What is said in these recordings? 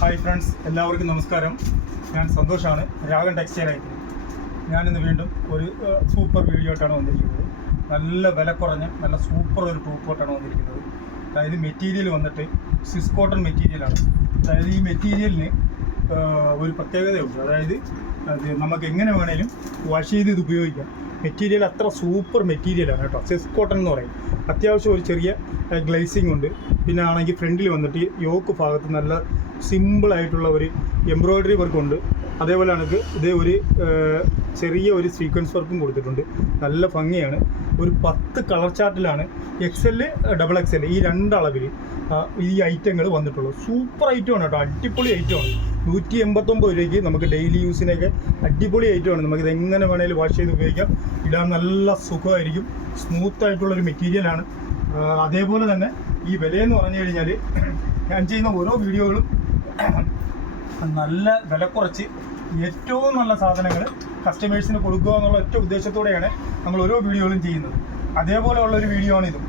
Hi friends, എല്ലാവർക്കും നമസ്കാരം. ഞാൻ സന്തോഷാണ്, രാഗൻ ടെക്സ്റ്റൈലായിട്ട്. ഞാനിന്ന് വീണ്ടും ഒരു സൂപ്പർ വീഡിയോ ആയിട്ടാണ് വന്നിരിക്കുന്നത്. നല്ല വില കുറഞ്ഞ നല്ല സൂപ്പർ ഒരു ടോപ്പായിട്ടാണ് വന്നിരിക്കുന്നത്. അതായത് മെറ്റീരിയൽ വന്നിട്ട് സിസ് കോട്ടൺ മെറ്റീരിയലാണ്. അതായത് ഈ മെറ്റീരിയലിന് ഒരു പ്രത്യേകതയുണ്ട്. അതായത് നമുക്ക് എങ്ങനെ വേണേലും വാഷ് ചെയ്ത് ഇത് ഉപയോഗിക്കാം. മെറ്റീരിയൽ അത്ര സൂപ്പർ മെറ്റീരിയലാണ് കേട്ടോ. സിസ് കോട്ടൺ എന്ന് പറയും. അത്യാവശ്യം ഒരു ചെറിയ ഗ്ലേസിംഗ് ഉണ്ട്. പിന്നെ ആണെങ്കിൽ ഫ്രണ്ടിൽ വന്നിട്ട് യോക്ക് ഭാഗത്ത് നല്ല സിമ്പിളായിട്ടുള്ള ഒരു എംബ്രോയ്ഡറി വർക്കുണ്ട്. അതേപോലെ എനിക്ക് ഇതേ ഒരു ചെറിയ ഒരു സീക്വൻസ് വർക്കും കൊടുത്തിട്ടുണ്ട്. നല്ല ഭംഗിയാണ്. ഒരു 10 കളർ ചാർട്ടിലാണ് XL, XXL ഈ രണ്ടളവിൽ ഈ ഐറ്റങ്ങൾ വന്നിട്ടുള്ളൂ. സൂപ്പർ ഐറ്റമാണ് കേട്ടോ. അടിപൊളി ഐറ്റമാണ്. 189 രൂപയ്ക്ക് നമുക്ക് ഡെയിലി യൂസിനൊക്കെ അടിപൊളി ഐറ്റമാണ്. നമുക്കിത് എങ്ങനെ വേണേലും വാഷ് ചെയ്ത് ഉപയോഗിക്കാം. ഇടാൻ നല്ല സുഖമായിരിക്കും. സ്മൂത്തായിട്ടുള്ളൊരു മെറ്റീരിയലാണ്. അതേപോലെ തന്നെ ഈ വിലയെന്ന് പറഞ്ഞു കഴിഞ്ഞാൽ ഞാൻ ചെയ്യുന്ന ഓരോ വീഡിയോകളും നല്ല വില കുറച്ച് ഏറ്റവും നല്ല സാധനങ്ങൾ കസ്റ്റമേഴ്സിന് കൊടുക്കുക എന്നുള്ള ഒറ്റ ഉദ്ദേശത്തോടെയാണ് നമ്മൾ ഓരോ വീഡിയോകളും ചെയ്യുന്നത്. അതേപോലെ ഉള്ളൊരു വീഡിയോ ആണ് ഇതും.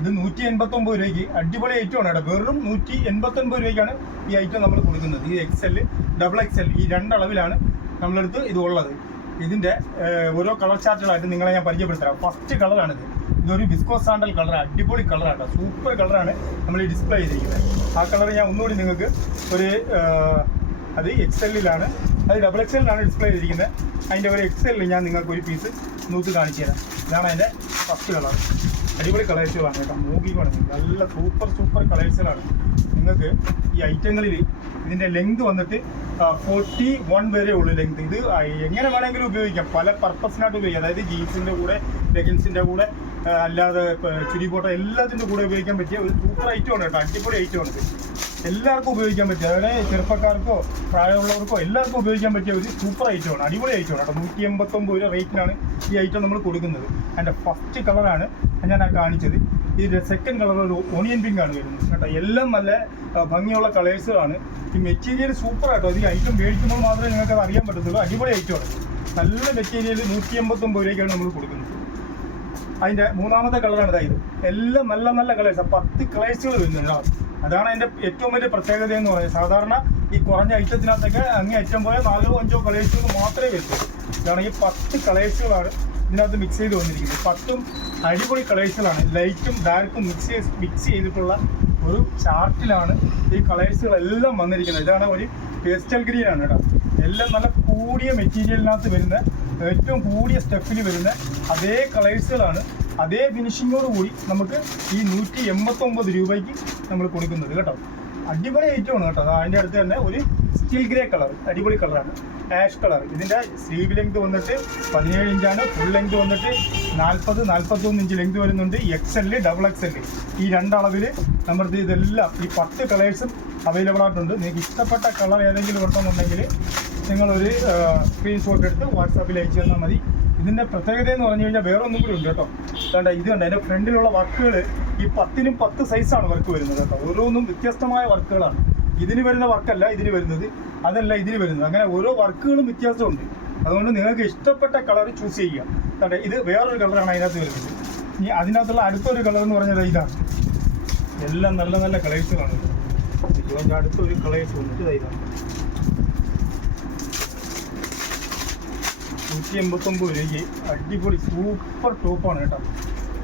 ഇത് 189 രൂപയ്ക്ക് അടിപൊളി ഐറ്റമാണ് കേട്ടോ. വെറും 189 രൂപയ്ക്കാണ് ഈ ഐറ്റം നമ്മൾ കൊടുക്കുന്നത്. ഈ XL, XXL ഈ രണ്ടളവിലാണ് നമ്മളെടുത്ത് ഇത് ഉള്ളത്. ഇതിൻ്റെ ഓരോ കളർ ചാർട്ടുകളായിട്ട് നിങ്ങളെ ഞാൻ പരിചയപ്പെടുത്തരാം. ഫസ്റ്റ് കളറാണിത്. ഇതൊരു വിസ്കോസ് സാൻഡൽ കളർ, അടിപൊളി കളറാണ്. സൂപ്പർ കളറാണ് നമ്മൾ ഈ ഡിസ്പ്ലേ ചെയ്തിരിക്കുന്നത്. ആ കളർ ഞാൻ ഒന്നുകൂടി നിങ്ങൾക്ക് ഒരു അത് XL-ലാണ്, അത് XXL-ലാണ് ഡിസ്പ്ലേ ചെയ്തിരിക്കുന്നത്. അതിൻ്റെ ഒരു XL ഞാൻ നിങ്ങൾക്ക് ഒരു പീസ് നൂത്ത് കാണിച്ചു തരാം. ഇതാണ് അതിൻ്റെ ഫസ്റ്റ് കളർ. അടിപൊളി കളേഴ്സുകളാണ് കേട്ടോ. നോക്കിക്കോണം, നല്ല സൂപ്പർ കളേഴ്സുകളാണ്. നിങ്ങൾക്ക് ഈ ഐറ്റങ്ങളിൽ ഇതിൻ്റെ ലെങ്ത് വന്നിട്ട് 41 വരെ ഉള്ളു ലെങ്ത്. ഇത് എങ്ങനെ വേണമെങ്കിലും ഉപയോഗിക്കാം, പല പർപ്പസിനായിട്ട് ഉപയോഗിക്കാം. അതായത് ജീൻസിൻ്റെ കൂടെ, ലെഗിൻസിൻ്റെ കൂടെ, അല്ലാതെ ചുരി കോട്ട എല്ലാത്തിൻ്റെ കൂടെ ഉപയോഗിക്കാൻ പറ്റിയ ഒരു സൂപ്പർ ഐറ്റമാണ് കേട്ടോ. അടിപൊളി ഐറ്റമാണ് ഇത്. എല്ലാവർക്കും ഉപയോഗിക്കാൻ പറ്റിയ, അതായത് ചെറുപ്പക്കാർക്കോ പ്രായമുള്ളവർക്കോ എല്ലാവർക്കും ഉപയോഗിക്കാൻ പറ്റിയ ഒരു സൂപ്പർ ഐറ്റമാണ്. അടിപൊളി ഐറ്റമാണ് കേട്ടോ. 189 രൂപ റേറ്റിനാണ് ഈ ഐറ്റം നമ്മൾ കൊടുക്കുന്നത്. അതിൻ്റെ ഫസ്റ്റ് കളറാണ് ഞാൻ കാണിച്ചത്. ഇതിൻ്റെ സെക്കൻഡ് കളർ ഒരു ഓണിയൻ പിങ്ക് ആണ് വരുന്നത് കേട്ടോ. എല്ലാം നല്ല ഭംഗിയുള്ള കളേഴ്സുകളാണ്. ഈ മെറ്റീരിയൽ സൂപ്പർ ആട്ടോ. ഈ ഐറ്റം മേടിക്കുമ്പോൾ മാത്രമേ നിങ്ങൾക്ക് അത് അറിയാൻ പറ്റത്തുള്ളൂ. അടിപൊളി ഐറ്റമാണ്. നല്ല മെറ്റീരിയൽ 189 രൂപയ്ക്കാണ് നമ്മൾ കൊടുക്കുന്നത്. അതിൻ്റെ മൂന്നാമത്തെ കളറാണ് ഇതായത്. എല്ലാം നല്ല നല്ല കളേഴ്സ്, 10 കളേഴ്സുകൾ വരുന്നുണ്ട്. അതാണ് അതിൻ്റെ ഏറ്റവും വലിയ പ്രത്യേകത എന്ന് പറയുന്നത്. സാധാരണ ഈ കുറഞ്ഞ ഐറ്റത്തിനകത്തൊക്കെ അങ്ങേ ഐറ്റം പോയാൽ 4-5 കളേഴ്സുകൾ മാത്രമേ വരുത്തുള്ളൂ. ഇതാണെങ്കിൽ 10 കളേഴ്സുകളാണ് ഇതിനകത്ത് മിക്സ് ചെയ്ത് വന്നിരിക്കുന്നത്. 10ഉം അടിപൊളി കളേഴ്സുകളാണ്. ലൈറ്റും ഡാർക്കും മിക്സ് ചെയ്തിട്ടുള്ള ഒരു ചാർട്ടിലാണ് ഈ കളേഴ്സുകളെല്ലാം വന്നിരിക്കുന്നത്. ഇതാണ് ഒരു പേസ്റ്റൽ ഗ്രീൻ ആണ് കേട്ടോ. എല്ലാം നല്ല കൂടിയ മെറ്റീരിയലിനകത്ത് വരുന്ന, ഏറ്റവും കൂടിയ സ്റ്റെപ്പിൽ വരുന്ന അതേ കളേഴ്സുകളാണ്. അതേ ഫിനിഷിങ്ങോട് കൂടി നമുക്ക് ഈ 189 രൂപയ്ക്ക് നമ്മൾ കൊടുക്കുന്നത് കേട്ടോ. അടിപൊളി ഐറ്റമാണ് കേട്ടോ. അതിൻ്റെ അടുത്ത് തന്നെ ഒരു സ്റ്റീൽ ഗ്രേ കളർ, അടിപൊളി കളറാണ്. Ash colour. ഇതിൻ്റെ സ്ലീവ് ലെങ്ത് വന്നിട്ട് 17 ഇഞ്ചാണ്. ഫുൾ ലെങ്ത് വന്നിട്ട് 40-41 ഇഞ്ച് ലെങ്ത് വരുന്നുണ്ട്. XL, XXL ഈ രണ്ടളവിൽ നമ്മുടെ ഇതെല്ലാം ഈ 10 കളേഴ്സും അവൈലബിൾ ആയിട്ടുണ്ട്. നിങ്ങൾക്ക് ഇഷ്ടപ്പെട്ട കളർ ഏതെങ്കിലും ഉണ്ടെന്നുണ്ടെങ്കിൽ നിങ്ങളൊരു സ്ക്രീൻഷോട്ട് എടുത്ത് വാട്സാപ്പിൽ അയച്ചു തന്നാൽ മതി. ഇതിൻ്റെ പ്രത്യേകത എന്ന് പറഞ്ഞു കഴിഞ്ഞാൽ വേറെ ഒന്നും കൂടി ഉണ്ട് കേട്ടോ. അതുകൊണ്ട് ഇത് കണ്ട അതിൻ്റെ ഫ്രണ്ടിലുള്ള വർക്കുകൾ ഈ 10നും 10 സൈസാണ് വർക്ക് വരുന്നത് കേട്ടോ. ഓരോന്നും വ്യത്യസ്തമായ വർക്കുകളാണ്. ഇതിന് വരുന്ന വർക്കല്ല ഇതിന് വരുന്നത്, അതല്ല ഇതിന് വരുന്നത്. അങ്ങനെ ഓരോ വർക്കുകളും വ്യത്യാസമുണ്ട്. അതുകൊണ്ട് നിങ്ങൾക്ക് ഇഷ്ടപ്പെട്ട കളർ ചൂസ് ചെയ്യുക. കേട്ടോ. ഇത് വേറൊരു കളറാണ് അതിനകത്ത് വരുന്നത്. ഇനി അതിനകത്തുള്ള അടുത്തൊരു കളർ എന്ന് പറഞ്ഞാൽ ഇതാണ്. എല്ലാം നല്ല നല്ല കളേഴ്സുകളാണ്. ഇതിൻ്റെ അടുത്തൊരു കളേഴ്സ് വന്നിട്ട് ഇതാണ്. 189 രൂപയ്ക്ക് അടിപൊളി സൂപ്പർ ടോപ്പാണ് കേട്ടോ.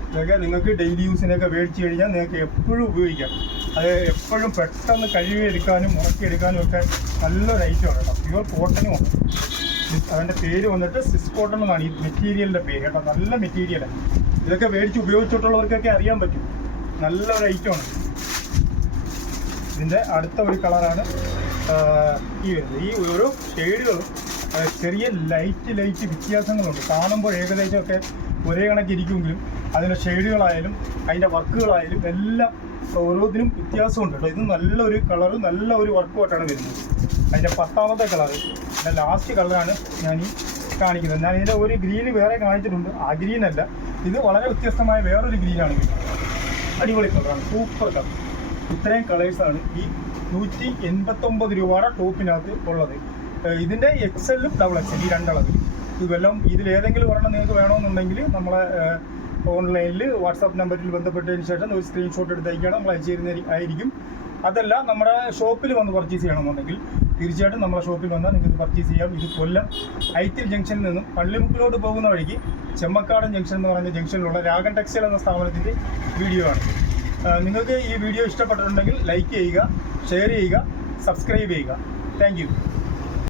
ഇതൊക്കെ നിങ്ങൾക്ക് ഡെയിലി യൂസിനൊക്കെ മേടിച്ച് കഴിഞ്ഞാൽ നിങ്ങൾക്ക് എപ്പോഴും ഉപയോഗിക്കാം. അത് എപ്പോഴും പെട്ടെന്ന് കഴുകിയെടുക്കാനും ഉണക്കിയെടുക്കാനും ഒക്കെ നല്ലൊരു ഐറ്റമാണ് കേട്ടോ. പ്യുവർ കോട്ടനുമാണ്. അതിൻ്റെ പേര് വന്നിട്ട് സിസ് കോട്ടൺ എന്നാണ് ഈ മെറ്റീരിയലിൻ്റെ പേര് കേട്ടോ. നല്ല മെറ്റീരിയലാണ്. ഇതൊക്കെ മേടിച്ച് ഉപയോഗിച്ചിട്ടുള്ളവർക്കൊക്കെ അറിയാൻ പറ്റും. നല്ലൊരു ഐറ്റമാണ്. ഇതിൻ്റെ അടുത്ത ഒരു കളറാണ് ഈ വരുന്നത്. ഈ ഓരോ ഷെയ്ഡുകളും ചെറിയ ലൈറ്റ് വ്യത്യാസങ്ങളുണ്ട്. കാണുമ്പോൾ ഏകദേശമൊക്കെ ഒരേ കണക്കിരിക്കുമെങ്കിലും അതിൻ്റെ ഷെയ്ഡുകളായാലും അതിൻ്റെ വർക്കുകളായാലും എല്ലാം ഓരോന്നിനും വ്യത്യാസമുണ്ട് കേട്ടോ. ഇത് നല്ലൊരു കളറ്, നല്ല ഒരു വർക്കുമായിട്ടാണ് വരുന്നത്. അതിൻ്റെ 10ാമത്തെ കളറ്, അതിൻ്റെ ലാസ്റ്റ് കളറാണ് ഞാൻ ഈ കാണിക്കുന്നത്. ഞാൻ ഇതിൻ്റെ ഒരു ഗ്രീന് വേറെ കാണിച്ചിട്ടുണ്ട്. ആ ഗ്രീനല്ല, ഇത് വളരെ വ്യത്യസ്തമായ വേറൊരു ഗ്രീനാണ്. അടിപൊളി കളറാണ്, സൂപ്പർ കളർ. ഇത്രയും കളേഴ്സാണ് ഈ 189 രൂപയുടെ ടോപ്പിനകത്ത് ഉള്ളത്. ഇതിൻ്റെ XL-ഉം XXL ഈ രണ്ടളവിൽ. ഇതെല്ലാം ഇതിലേതെങ്കിലും ഒരെണ്ണം നിങ്ങൾക്ക് വേണമെന്നുണ്ടെങ്കിൽ നമ്മളെ ഓൺലൈനിൽ വാട്സാപ്പ് നമ്പറിൽ ബന്ധപ്പെട്ടതിന് ശേഷം ഒരു സ്ക്രീൻഷോട്ട് എടുത്ത് അയക്കുകയാണ്. നമ്മൾ അയച്ചു തരുന്നതായിരിക്കും. അതല്ല നമ്മുടെ ഷോപ്പിൽ വന്ന് പർച്ചേസ് ചെയ്യണമെന്നുണ്ടെങ്കിൽ തീർച്ചയായിട്ടും നമ്മുടെ ഷോപ്പിൽ വന്നാൽ നിങ്ങൾക്ക് പർച്ചേസ് ചെയ്യാം. ഇത് കൊല്ലം ഐത്തിൽ ജംഗ്ഷനിൽ നിന്നും പള്ളിമുക്കിലോട്ട് പോകുന്ന വഴിക്ക് ചെമ്മക്കാടൻ ജംഗ്ഷൻ എന്ന് പറയുന്ന ജംഗ്ഷനിലുള്ള രാഗൻ ടെക്സ്റ്റൈൽ എന്ന സ്ഥാപനത്തിൻ്റെ വീഡിയോ ആണ്. നിങ്ങൾക്ക് ഈ വീഡിയോ ഇഷ്ടപ്പെട്ടിട്ടുണ്ടെങ്കിൽ ലൈക്ക് ചെയ്യുക, ഷെയർ ചെയ്യുക, സബ്സ്ക്രൈബ് ചെയ്യുക. Thank you.